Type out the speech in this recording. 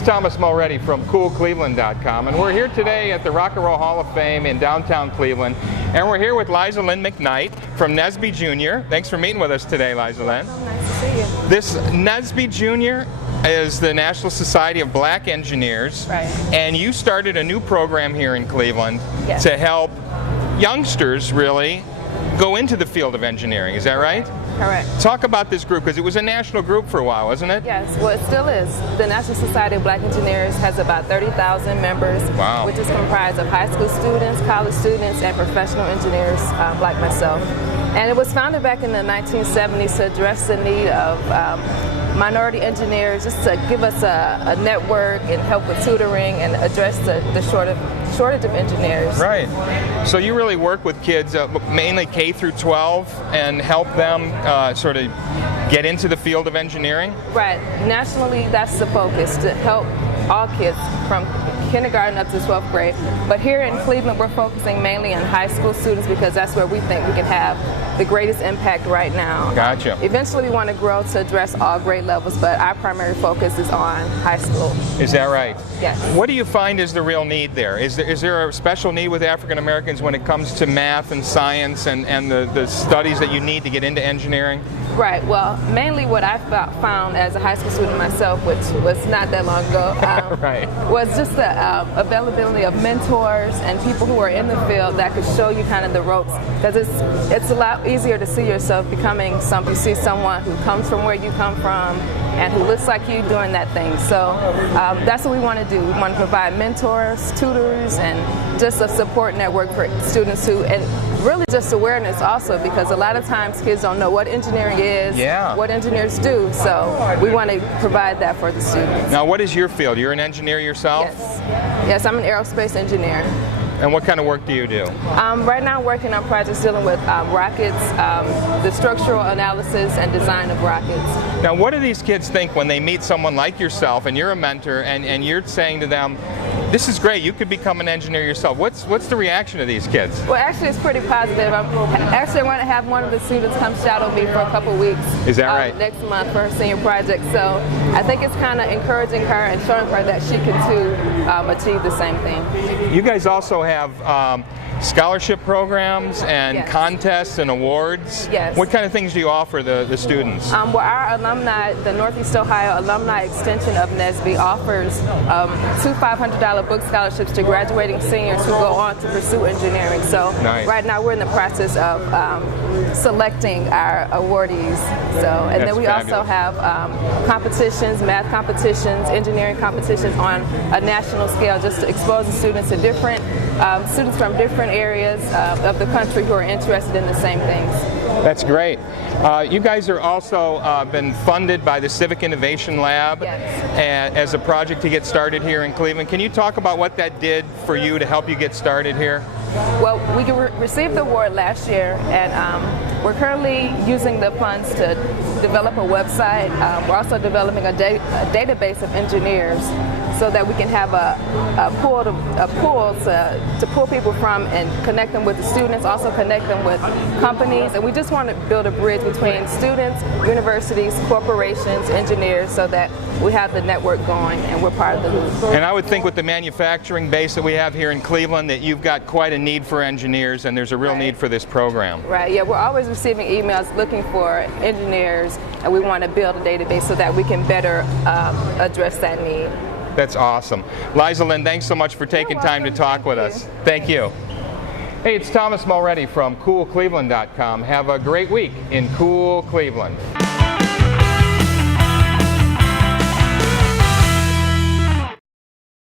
It's Thomas Mulready from CoolCleveland.com, and we're here today at the Rock and Roll Hall of Fame in downtown Cleveland, and we're here with Liza Lynn McKnight from NSBE Jr. Thanks for meeting with us today, Liza Lynn. Nice to see you. This NSBE Jr. is the National Society of Black Engineers, Right. and you started a new program here in Cleveland Yes. to help youngsters really go into the field of engineering. Is that right? Correct. Talk about this group, because it was a national group for a while, wasn't it? Yes, well it still is. The National Society of Black Engineers has about 30,000 members, Wow. which is comprised of high school students, college students, and professional engineers like myself. And it was founded back in the 1970s to address the need of minority engineers, just to give us a network and help with tutoring and address the shortage of engineers. Right. So you really work with kids, mainly K through 12, and help them sort of get into the field of engineering? Right. Nationally, that's the focus, to help all kids from kindergarten up to 12th grade. But here in Cleveland, we're focusing mainly on high school students because that's where we think we can have the greatest impact right now. Gotcha. Eventually, we want to grow to address all grade levels, but our primary focus is on high school. Is that right? Yes. What do you find is the real need there? Is there a special need with African Americans when it comes to math and science and the studies that you need to get into engineering? Right. Well, mainly what I found as a high school student myself, which was not that long ago, Right. was just the availability of mentors and people who are in the field that could show you kind of the ropes. Because it's a lot easier to see yourself becoming something. You see someone who comes from where you come from and who looks like you doing that thing. So that's what we want to do. We want to provide mentors, tutors, and just a support network for students who, and really just awareness also, because a lot of times kids don't know what engineering is, Yeah. what engineers do. So we want to provide that for the students. Now, what is your field? You're an engineer yourself? Yes. Yes, I'm an aerospace engineer. And what kind of work do you do? Right now I'm working on projects dealing with rockets, the structural analysis and design of rockets. Now, what do these kids think when they meet someone like yourself and you're a mentor and you're saying to them, this is great, you could become an engineer yourself? What's the reaction of these kids? Well, actually it's pretty positive. I want to have one of the students come shadow me for a couple weeks. Is that right? Next month for her senior project. So I think it's kind of encouraging her and showing her that she can too achieve the same thing. You guys also have scholarship programs and Yes. contests and awards. Yes. What kind of things do you offer the students? Well, our alumni, the Northeast Ohio Alumni Extension of NSBE, offers two $500 book scholarships to graduating seniors who go on to pursue engineering. So Nice. right now we're in the process of selecting our awardees. So, and That's then we fabulous. also have competitions, math competitions, engineering competitions on a national scale, just to expose the students to different students from different areas of the country who are interested in the same things. That's great. You guys are also been funded by the Civic Innovation Lab Yes. as a project to get started here in Cleveland. Can you talk about what that did for you to help you get started here? Well, we received the award last year, and we're currently using the funds to develop a website. We're also developing a database of engineers so that we can have a pool to pull people from and connect them with the students, also connect them with companies. And we just want to build a bridge between students, universities, corporations, engineers, so that we have the network going and we're part of the loop. And I would think with the manufacturing base that we have here in Cleveland that you've got quite a need for engineers, and there's a real need for this program. Right, yeah, we're always receiving emails looking for engineers, and we want to build a database so that we can better address that need. That's awesome. Liza Lynn, thanks so much for taking time to talk with us. Thank you. Hey, it's Thomas Mulready from CoolCleveland.com. Have a great week in Cool Cleveland.